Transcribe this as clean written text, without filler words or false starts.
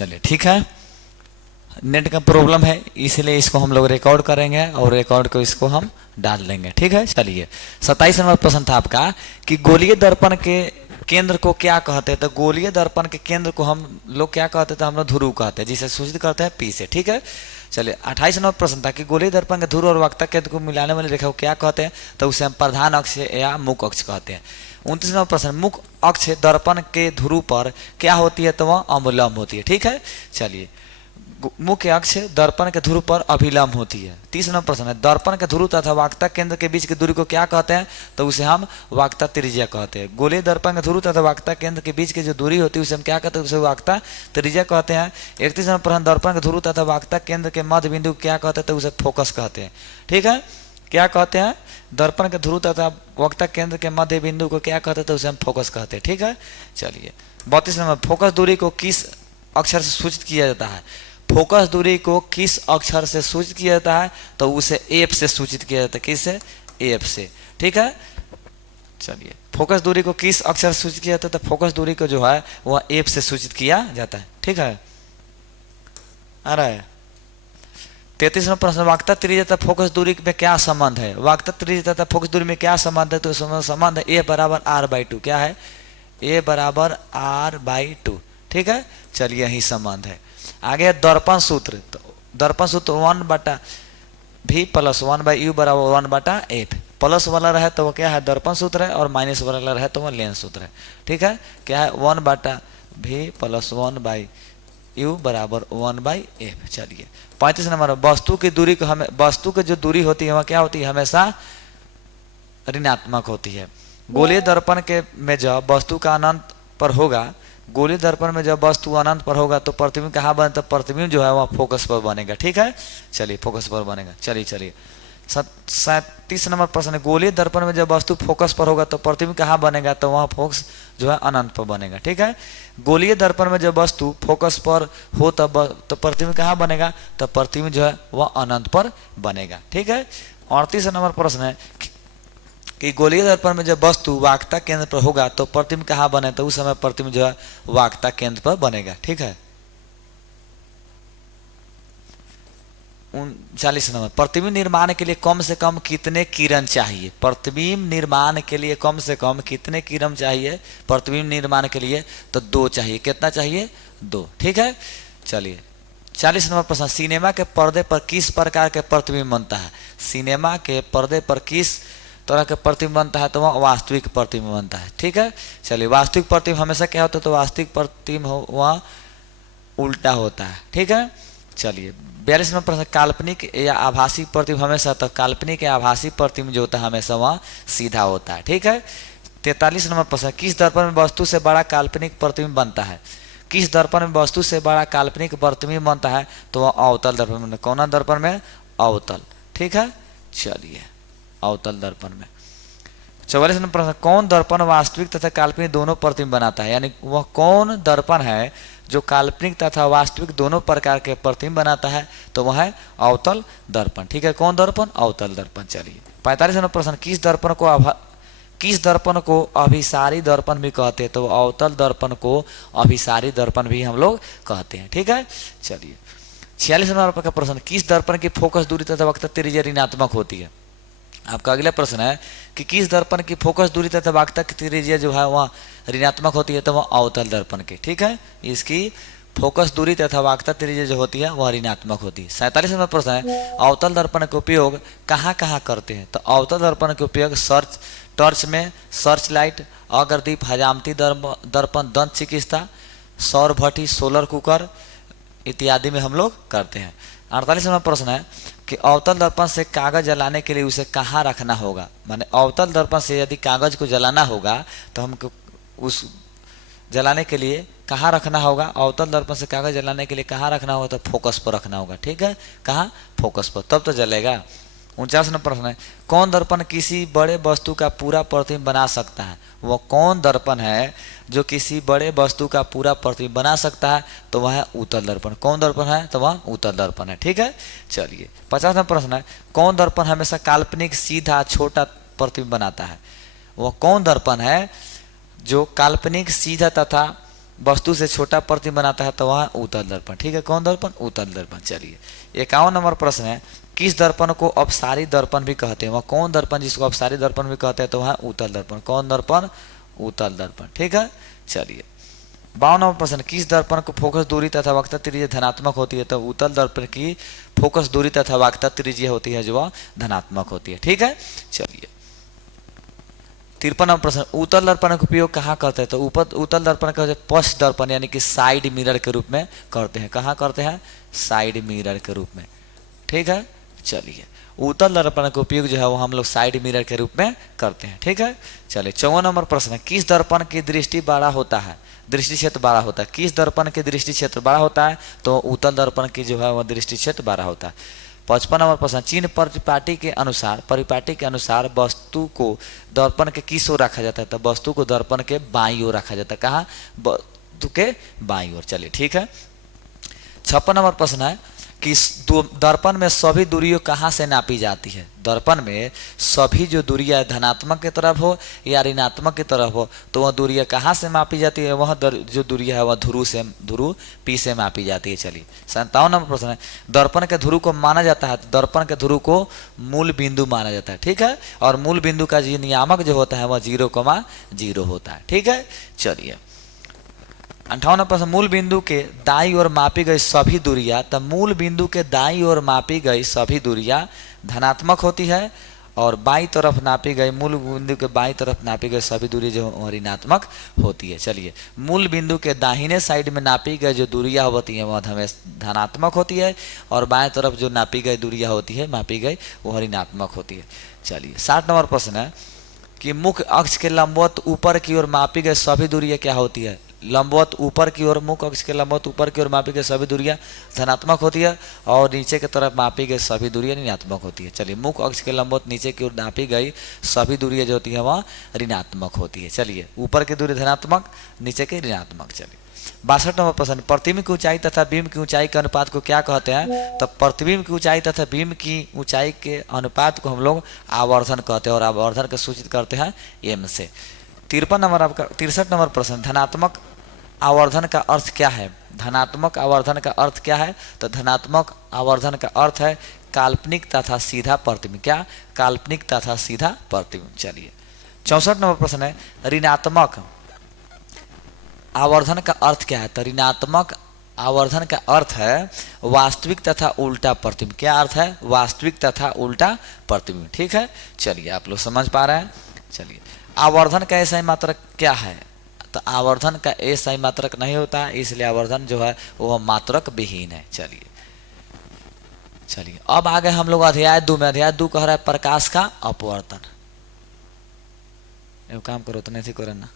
चलिए ठीक है, नेट का प्रॉब्लम है इसलिए इसको हम लोग रिकॉर्ड करेंगे और रिकॉर्ड को इसको हम डाल देंगे। ठीक है, चलिए 27 नंबर प्रश्न था आपका कि गोलीय दर्पण के केंद्र को क्या कहते हैं। तो गोलीय दर्पण के केंद्र को हम लोग क्या कहते हैं, तो हम लोग ध्रुव कहते हैं, जिसे सूचित करते हैं पी से। ठीक है, चलिए 28 नंबर प्रश्न था कि गोलीय दर्पण के ध्रुव और वक्ता केंद्र को मिलाने वाली रेखा को क्या कहते हैं। तो उसे हम प्रधान अक्ष या मुख्य अक्ष कहते हैं। 29 नंबर प्रश्न, मुख्य अक्ष दर्पण के ध्रुव पर क्या होती है, तो वह अवलंब होती है। ठीक है, चलिए मुख्य अक्ष दर्पण के ध्रुव पर अभिलंब होती है। 30 नंबर प्रश्न है, दर्पण के ध्रुव तथा वक्ता केंद्र के बीच की दूरी को क्या कहते हैं। तो उसे हम वक्ता त्रिज्या कहते हैं। गोलीय दर्पण के ध्रुव तथा वक्ता केंद्र के बीच की जो दूरी होती है उसे हम क्या कहते हैं, उसे वक्ता त्रिज्या कहते हैं। 31 नंबर प्रश्न, दर्पण के ध्रुव तथा वक्ता केंद्र के मध्य बिंदु क्या कहते हैं, तो उसे फोकस कहते हैं। ठीक है, क्या कहते हैं, दर्पण के ध्रुव तथा वक्ता केंद्र के मध्य बिंदु को क्या कहते हैं, तो उसे हम फोकस कहते हैं। ठीक है, चलिए 32 नंबर, फोकस दूरी को किस अक्षर से सूचित किया जाता है। फोकस दूरी को किस अक्षर से सूचित किया जाता है, तो उसे एफ से सूचित किया जाता है। किससे, एफ से। ठीक है, चलिए फोकस दूरी को किस अक्षर से सूचित किया जाता है, तो फोकस दूरी को जो है वह एफ से सूचित किया जाता है। ठीक है, आ रहा है। 33 नंबर प्रश्न, वक्ता त्रिज्या तथा फोकस दूरी में क्या संबंध है। वक्ता त्रिज्या तथा फोकस दूरी में क्या संबंध है, तो संबंध है ए बराबर आर बाई टू। क्या है, ए बराबर आर बाई टू। ठीक है, चलिए यही संबंध है। आगे दर्पण सूत्र, तो दर्पण सूत्र 1/v प्लस 1/u बराबर 1/f। प्लस वाला रहे तो वो क्या है, दर्पण सूत्र है, और माइनस वाला रहे तो वो लेंस सूत्र है। ठीक है, क्या है, 1/v प्लस 1/u बराबर 1/f। चलिए 35 नंबर, वस्तु की दूरी को हमें, वस्तु की जो दूरी होती है वह क्या होती है, हमेशा ऋणात्मक होती है। गोलीय दर्पण के में जब वस्तु का अनंत पर होगा, गोलीय दर्पण में जब वस्तु अनंत पर होगा तो प्रतिबिंब कहाँ बने, तो प्रतिबिंब जो है वह फोकस पर बनेगा। ठीक है, चलिए फोकस पर बनेगा। चलिए 37 नंबर प्रश्न, गोलीय दर्पण में जब वस्तु फोकस पर होगा तो प्रतिबिंब कहाँ बनेगा, तो वहाँ फोकस जो है अनंत पर बनेगा। ठीक है, गोलीय दर्पण में जब वस्तु फोकस पर हो तब तो प्रतिबिंब कहाँ बनेगा, तो प्रतिबिंब जो है वह अनंत पर बनेगा। ठीक है, 38 नंबर प्रश्न है कि गोलीय दर्पण में जब वस्तु वाक्ता केंद्र पर होगा तो प्रतिबिंब कहाँ बने, तो उस समय प्रतिबिंब जो है वाक्ता केंद्र पर बनेगा। ठीक है, 39 नंबर, प्रतिबिंब निर्माण के लिए कम से कम कितने किरण चाहिए। प्रतिबिंब निर्माण के लिए कम से कम कितने किरण चाहिए, प्रतिबिंब निर्माण के लिए तो 2 चाहिए। कितना चाहिए, 2। ठीक है, चलिए 40 नंबर प्रश्न, सिनेमा के पर्दे पर किस प्रकार के प्रतिबिंब बनता है। सिनेमा के पर्दे पर किस तरह के प्रतिबिंब बनता है, तो वह वास्तविक प्रतिबिंब बनता है। ठीक है, चलिए वास्तविक प्रतिबिंब हमेशा क्या होता है, तो वास्तविक प्रतिबिंब हो वह उल्टा होता है। ठीक है, चलिए 42 नंबर प्रश्न, काल्पनिक या आभासी प्रतिबिंब हमेशा, तो काल्पनिक या आभासी प्रतिबिंब जो होता है हमेशा वह सीधा होता है। ठीक है, 43 नंबर प्रश्न, किस दर्पण में वस्तु से बड़ा काल्पनिक प्रतिबिंब बनता है। किस दर्पण में वस्तु से बड़ा काल्पनिक प्रतिबिंब बनता है, तो वह अवतल दर्पण में। कौन दर्पण में, अवतल। ठीक है, चलिए अवतल दर्पण में। 44 नंबर प्रश्न, कौन दर्पण वास्तविक तथा काल्पनिक दोनों प्रतिबिंब बनाता है। यानी वह कौन दर्पण है जो काल्पनिक तथा वास्तविक दोनों प्रकार के प्रतिबिंब बनाता है, तो वह है अवतल दर्पण। ठीक है, कौन दर्पण, अवतल दर्पण। चलिए 45 नंबर प्रश्न, किस दर्पण को अभिसारी दर्पण भी कहते हैं, तो अवतल दर्पण को अभिसारी दर्पण भी हम लोग कहते हैं। ठीक है, चलिए 46 नंबर का प्रश्न, किस दर्पण की फोकस दूरी तथा वक्ता त्रिज्या ऋणात्मक होती है। आपका अगला प्रश्न है कि किस दर्पण की फोकस दूरी तथा वक्ता की त्रिज्या जो है वह ऋणात्मक होती है, तो वह अवतल दर्पण की। ठीक है, इसकी फोकस दूरी तथा वक्ता त्रिज्या जो होती है वह ऋणात्मक होती है। 47 नंबर प्रश्न है, अवतल दर्पण का उपयोग कहाँ कहाँ करते हैं। तो अवतल दर्पण के उपयोग टॉर्च में, सर्च लाइट, अग्रदीप, हजामती दर्पण, दंत चिकित्सा, सौर भट्टी, सोलर कुकर इत्यादि में हम लोग करते हैं। 48 नंबर प्रश्न है कि अवतल दर्पण से कागज जलाने के लिए उसे कहाँ रखना होगा। माने अवतल दर्पण से यदि कागज को जलाना होगा तो हमको उस जलाने के लिए कहाँ रखना होगा। अवतल दर्पण से कागज जलाने के लिए कहाँ रखना होगा, तो फोकस पर रखना होगा। ठीक है, कहाँ, फोकस पर, तब तो जलेगा। 49 नंबर प्रश्न है, कौन दर्पण किसी बड़े वस्तु का पूरा प्रतिबिंब बना सकता है। वह कौन दर्पण है जो किसी बड़े वस्तु का पूरा प्रतिबिंब बना सकता है, तो वह है उत्तल दर्पण। कौन दर्पण है, तो वह उत्तल दर्पण है। ठीक है, चलिए 50 नंबर प्रश्न है, कौन दर्पण हमेशा काल्पनिक सीधा छोटा प्रतिबिंब बनाता है। वह कौन दर्पण है जो काल्पनिक सीधा तथा वस्तु से छोटा प्रतिबिंब बनाता है तो वह उत्तल दर्पण। ठीक है, कौन दर्पण? उत्तल दर्पण। चलिए 51 नंबर प्रश्न है, किस दर्पण को अपसारी दर्पण भी कहते हैं? वह कौन दर्पण जिसको अपसारी दर्पण भी कहते हैं? तो वह उत्तल दर्पण। कौन दर्पण? उत्तल दर्पण। ठीक है, चलिए 52 नंबर प्रश्न, किस दर्पण को फोकस दूरी तथा वक्रता त्रिज्या धनात्मक होती है? तो उत्तल दर्पण की फोकस दूरी तथा वक्रता त्रिज्या होती है जो वह धनात्मक होती है। ठीक है, चलिए 53 नंबर प्रश्न, उत्तल दर्पण का उपयोग कहाँ करते हैं? तो उत्तल दर्पण का पश्च दर्पण यानी कि साइड मिरर के रूप में करते हैं। कहाँ करते हैं? साइड मिरर के रूप में। ठीक है, चलिए उत्तल दर्पण का उपयोग जो है वो हम लोग साइड मिरर के रूप में करते हैं। ठीक है, चलिए 54 नंबर प्रश्न है, किस दर्पण की दृष्टि बड़ा होता है? दृष्टि क्षेत्र बड़ा होता है। किस दर्पण की दृष्टि क्षेत्र बड़ा होता है? तो उत्तल दर्पण की जो है वह दृष्टि क्षेत्र बड़ा होता है। 55 नंबर प्रश्न, चिन्ह परिपाटी के अनुसार वस्तु को दर्पण के किस ओर रखा जाता है? तो वस्तु को दर्पण के बाईं ओर रखा जाता है। कहाँ? वस्तु के बाईं ओर। चलिए ठीक है, 56 नंबर प्रश्न है कि दर्पण में सभी दूरियों कहाँ से नापी जाती है? दर्पण में सभी जो दूरियां धनात्मक की तरफ हो या ऋणात्मक की तरफ हो तो वह दूरियां कहाँ से मापी जाती है? वह जो दूरियां है वह ध्रुव पी से मापी जाती है। चलिए 57 नंबर प्रश्न है, दर्पण के ध्रुव को माना जाता है? दर्पण के ध्रुव को मूल बिंदु माना जाता है। ठीक है, और मूल बिंदु का जो नियामक जो होता है वह 0,0 होता है। ठीक है, चलिए 58 प्रश्न, मूल बिंदु के दाईं ओर मापी गई सभी दूरियां, तब मूल बिंदु के दाईं ओर मापी गई सभी दूरियां धनात्मक होती है और बाईं तरफ नापी गई मूल बिंदु के बाईं तरफ नापी गई सभी दूरी जो ऋणात्मक होती है। चलिए मूल बिंदु के दाहिने साइड में नापी गई जो दूरियां होती हैं वह धनात्मक होती है और बाएं तरफ जो नापी गई दूरियां होती है मापी गई वह ऋणात्मक होती है। चलिए 60 नंबर प्रश्न है कि मुख्य अक्ष के लंबवत ऊपर की ओर मापी गई सभी दूरियां क्या होती है? लंबवत ऊपर की ओर, मुख्य अक्ष के लंबवत ऊपर की ओर मापी गई सभी दूरियां धनात्मक होती है और नीचे की तरफ मापी गई सभी दूरियां ऋणात्मक होती है। चलिए मुख्य अक्ष के लंबवत नीचे की ओर नापी गई सभी दूरियां जो होती है वह ऋणात्मक होती है। चलिए ऊपर की दूरी धनात्मक, नीचे की ऋणात्मक। चलिए 62 नंबर प्रश्न, प्रतिबिंब की ऊंचाई तथा बिंब की ऊंचाई के अनुपात को क्या कहते हैं? तो प्रतिबिंब की ऊंचाई तथा बिंब की ऊंचाई के अनुपात को हम लोग आवर्धन कहते हैं और आवर्धन को सूचित करते हैं एम से। 63 नंबर प्रश्न, धनात्मक आवर्धन का अर्थ क्या है? धनात्मक आवर्धन का अर्थ क्या है? तो धनात्मक आवर्धन का अर्थ है काल्पनिक तथा सीधा प्रतिबिंब। क्या? काल्पनिक तथा सीधा प्रतिबिंब। चलिए 64 नंबर प्रश्न है, ऋणात्मक आवर्धन का अर्थ क्या है? तो ऋणात्मक आवर्धन का अर्थ है वास्तविक तथा उल्टा प्रतिबिंब। क्या अर्थ है? वास्तविक तथा उल्टा प्रतिबिंब। ठीक है, चलिए आप लोग समझ पा रहे हैं। चलिए आवर्धन का ऐसा मात्रक क्या है? तो आवर्धन का ऐसा मात्रक नहीं होता है, इसलिए आवर्धन जो है वह मात्रक विहीन है। चलिए अब आगे हम लोग अध्याय 2 में। अध्याय 2 कह रहा है प्रकाश का अपवर्तन। काम करो तो नहीं करो ना।